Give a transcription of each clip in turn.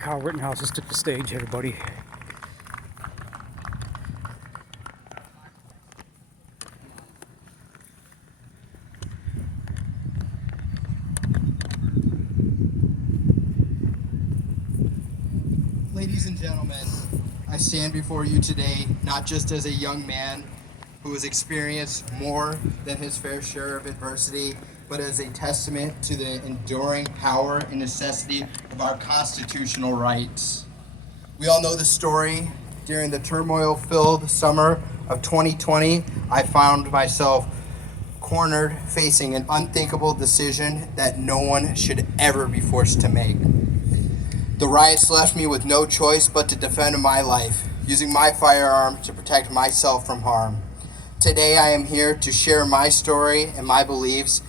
Kyle Rittenhouse just took the stage, everybody. Ladies and gentlemen, I stand before you today not just as a young man who has experienced more than his fair share of adversity, but as a testament to the enduring power and necessity of our constitutional rights. We all know the story. During the turmoil-filled summer of 2020, I found myself cornered, facing an unthinkable decision that no one should ever be forced to make. The riots left me with no choice but to defend my life, using my firearm to protect myself from harm. Today I am here to share my story and my beliefs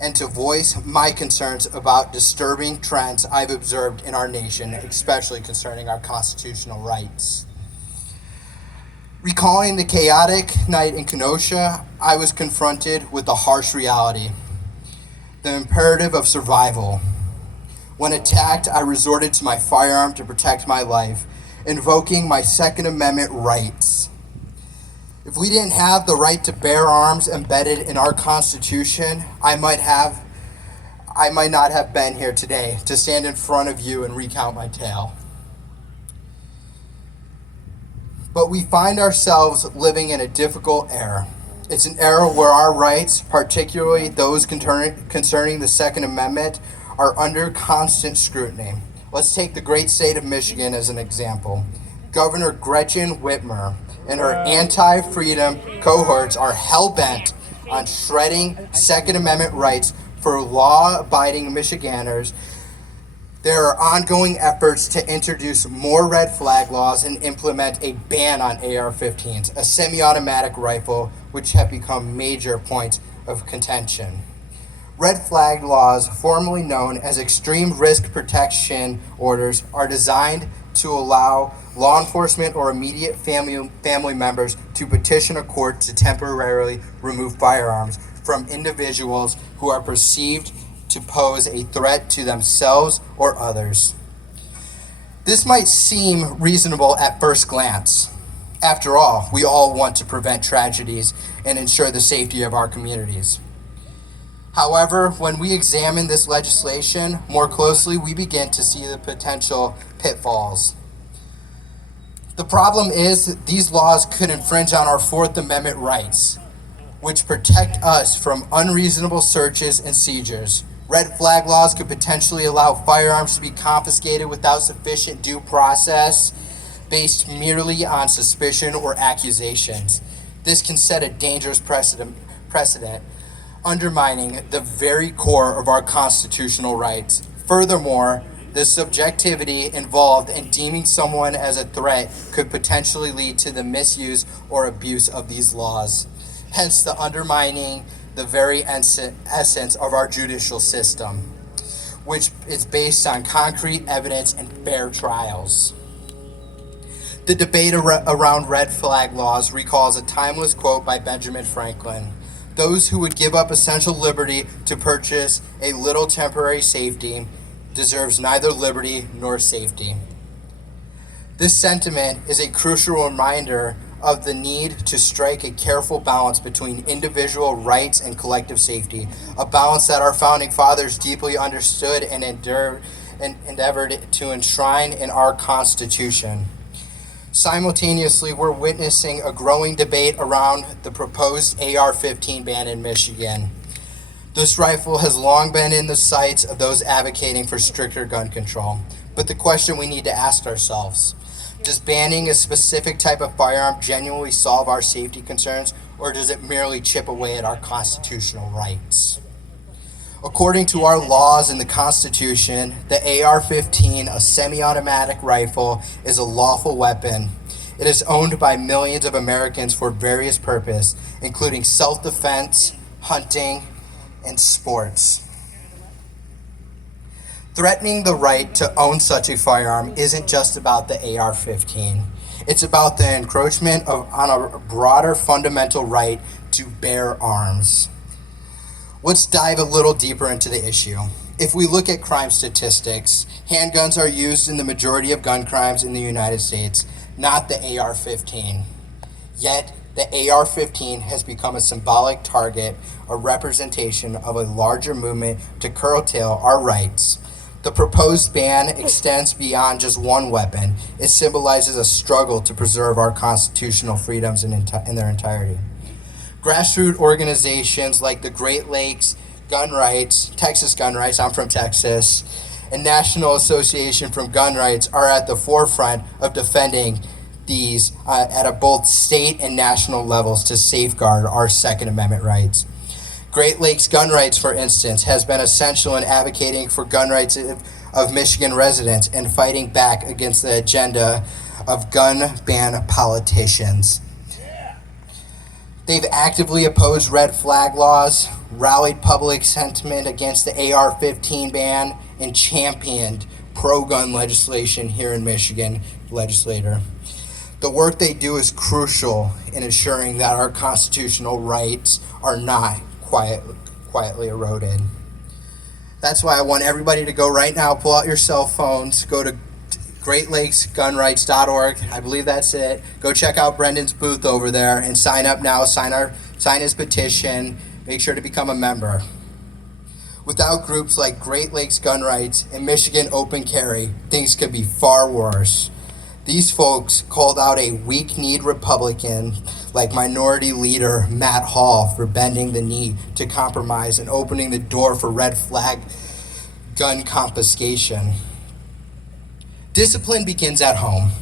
and to voice my concerns about disturbing trends I've observed in our nation, especially concerning our constitutional rights. Recalling the chaotic night in Kenosha, I was confronted with the harsh reality, the imperative of survival. When attacked, I resorted to my firearm to protect my life, invoking my Second Amendment rights. If we didn't have the right to bear arms embedded in our Constitution, I might not have been here today to stand in front of you and recount my tale. But we find ourselves living in a difficult era. It's an era where our rights, particularly those concerning the Second Amendment, are under constant scrutiny. Let's take the great state of Michigan as an example. Governor Gretchen Whitmer and her anti-freedom cohorts are hell-bent on shredding Second Amendment rights for law-abiding Michiganders. There are ongoing efforts to introduce more red flag laws and implement a ban on AR-15s, a semi-automatic rifle, which have become major points of contention. Red flag laws, formerly known as extreme risk protection orders, are designed to allow law enforcement or immediate family members to petition a court to temporarily remove firearms from individuals who are perceived to pose a threat to themselves or others. This might seem reasonable at first glance. After all, we all want to prevent tragedies and ensure the safety of our communities. However, when we examine this legislation more closely, we begin to see the potential pitfalls. The problem is these laws could infringe on our Fourth Amendment rights, which protect us from unreasonable searches and seizures. Red flag laws could potentially allow firearms to be confiscated without sufficient due process based merely on suspicion or accusations. This can set a dangerous precedent, undermining the very core of our constitutional rights. Furthermore, the subjectivity involved in deeming someone as a threat could potentially lead to the misuse or abuse of these laws, hence the undermining the very essence of our judicial system, which is based on concrete evidence and fair trials. The debate around red flag laws recalls a timeless quote by Benjamin Franklin: "Those who would give up essential liberty to purchase a little temporary safety deserves neither liberty nor safety." This sentiment is a crucial reminder of the need to strike a careful balance between individual rights and collective safety, a balance that our founding fathers deeply understood and endeavored to enshrine in our Constitution. Simultaneously, we're witnessing a growing debate around the proposed AR-15 ban in Michigan. This rifle has long been in the sights of those advocating for stricter gun control. But the question we need to ask ourselves: does banning a specific type of firearm genuinely solve our safety concerns, or does it merely chip away at our constitutional rights? According to our laws in the Constitution, the AR-15, a semi-automatic rifle, is a lawful weapon. It is owned by millions of Americans for various purposes, including self-defense, hunting, and sports. Threatening the right to own such a firearm isn't just about the AR-15. It's about the encroachment on a broader fundamental right to bear arms. Let's dive a little deeper into the issue. If we look at crime statistics, handguns are used in the majority of gun crimes in the United States, not the AR-15. Yet, the AR-15 has become a symbolic target, a representation of a larger movement to curtail our rights. The proposed ban extends beyond just one weapon. It symbolizes a struggle to preserve our constitutional freedoms in their entirety. Grassroots organizations like the Great Lakes Gun Rights, Texas Gun Rights, I'm from Texas, and National Association from Gun Rights are at the forefront of defending these at both state and national levels to safeguard our Second Amendment rights. Great Lakes Gun Rights, for instance, has been essential in advocating for gun rights of Michigan residents and fighting back against the agenda of gun ban politicians. They've actively opposed red flag laws, rallied public sentiment against the AR-15 ban, and championed pro-gun legislation here in Michigan legislator. The work they do is crucial in ensuring that our constitutional rights are not quietly eroded. That's why I want everybody to go right now, pull out your cell phones, go to greatlakesgunrights.org. I believe that's it. Go check out Brendan's booth over there and sign up now. Sign his petition. Make sure to become a member. Without groups like Great Lakes Gun Rights and Michigan Open Carry, things could be far worse. These folks called out a weak-kneed Republican like Minority Leader Matt Hall for bending the knee to compromise and opening the door for red flag gun confiscation. Discipline begins at home,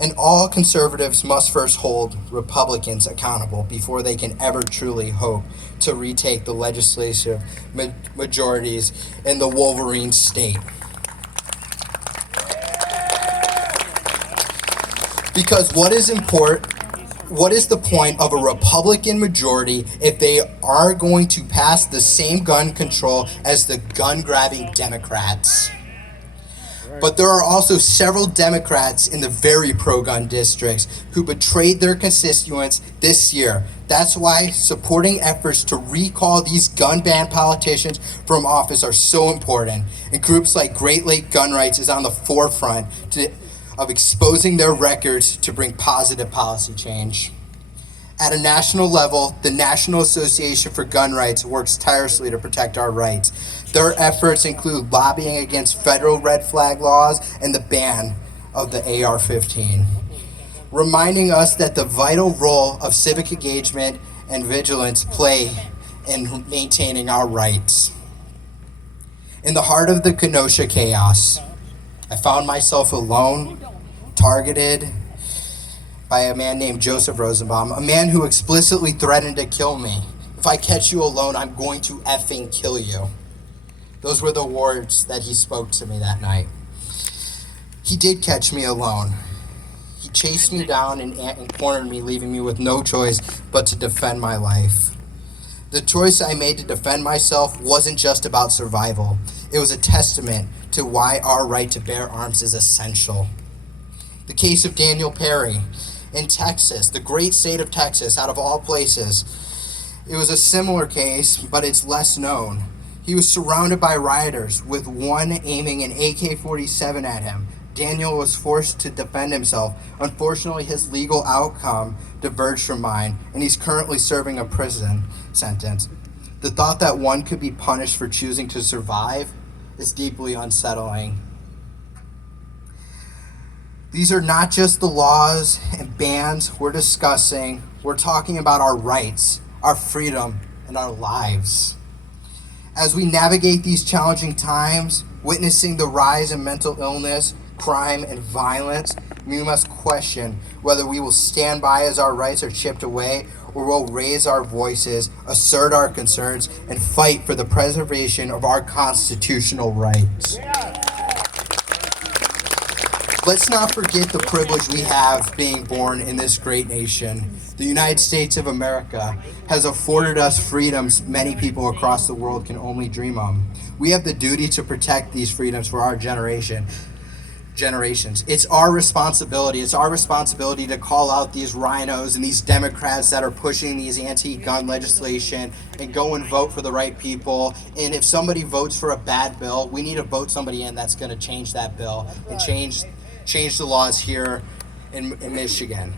and all conservatives must first hold Republicans accountable before they can ever truly hope to retake the legislative majorities in the Wolverine state. Because what is the point of a Republican majority if they are going to pass the same gun control as the gun-grabbing Democrats? But there are also several Democrats in the very pro-gun districts who betrayed their constituents this year. That's why supporting efforts to recall these gun ban politicians from office are so important. And groups like Great Lake Gun Rights is on the forefront of exposing their records to bring positive policy change. At a national level, the National Association for Gun Rights works tirelessly to protect our rights. Their efforts include lobbying against federal red flag laws and the ban of the AR-15, reminding us that the vital role of civic engagement and vigilance play in maintaining our rights. In the heart of the Kenosha chaos, I found myself alone, targeted by a man named Joseph Rosenbaum, a man who explicitly threatened to kill me. If I catch you alone, I'm going to effing kill you. Those were the words that he spoke to me that night. He did catch me alone. He chased me down and cornered me, leaving me with no choice but to defend my life. The choice I made to defend myself wasn't just about survival. It was a testament to why our right to bear arms is essential. The case of Daniel Perry in Texas, the great state of Texas, out of all places. It was a similar case, but it's less known. He was surrounded by rioters, with one aiming an AK-47 at him. Daniel was forced to defend himself. Unfortunately, his legal outcome diverged from mine, and he's currently serving a prison sentence. The thought that one could be punished for choosing to survive is deeply unsettling. These are not just the laws and bans we're discussing. We're talking about our rights, our freedom, and our lives. As we navigate these challenging times, witnessing the rise in mental illness, crime, and violence, we must question whether we will stand by as our rights are chipped away, or will raise our voices, assert our concerns, and fight for the preservation of our constitutional rights. Let's not forget the privilege we have being born in this great nation. The United States of America has afforded us freedoms many people across the world can only dream of. We have the duty to protect these freedoms for our generation. generations. It's our responsibility. It's our responsibility to call out these rhinos and these Democrats that are pushing these anti-gun legislation and go and vote for the right people. And if somebody votes for a bad bill, we need to vote somebody in that's going to change that bill and change the laws here in Michigan.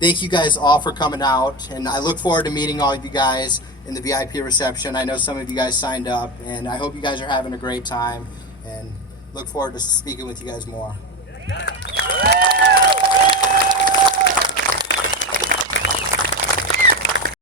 Thank you guys all for coming out, and I look forward to meeting all of you guys in the VIP reception. I know some of you guys signed up, and I hope you guys are having a great time, and look forward to speaking with you guys more.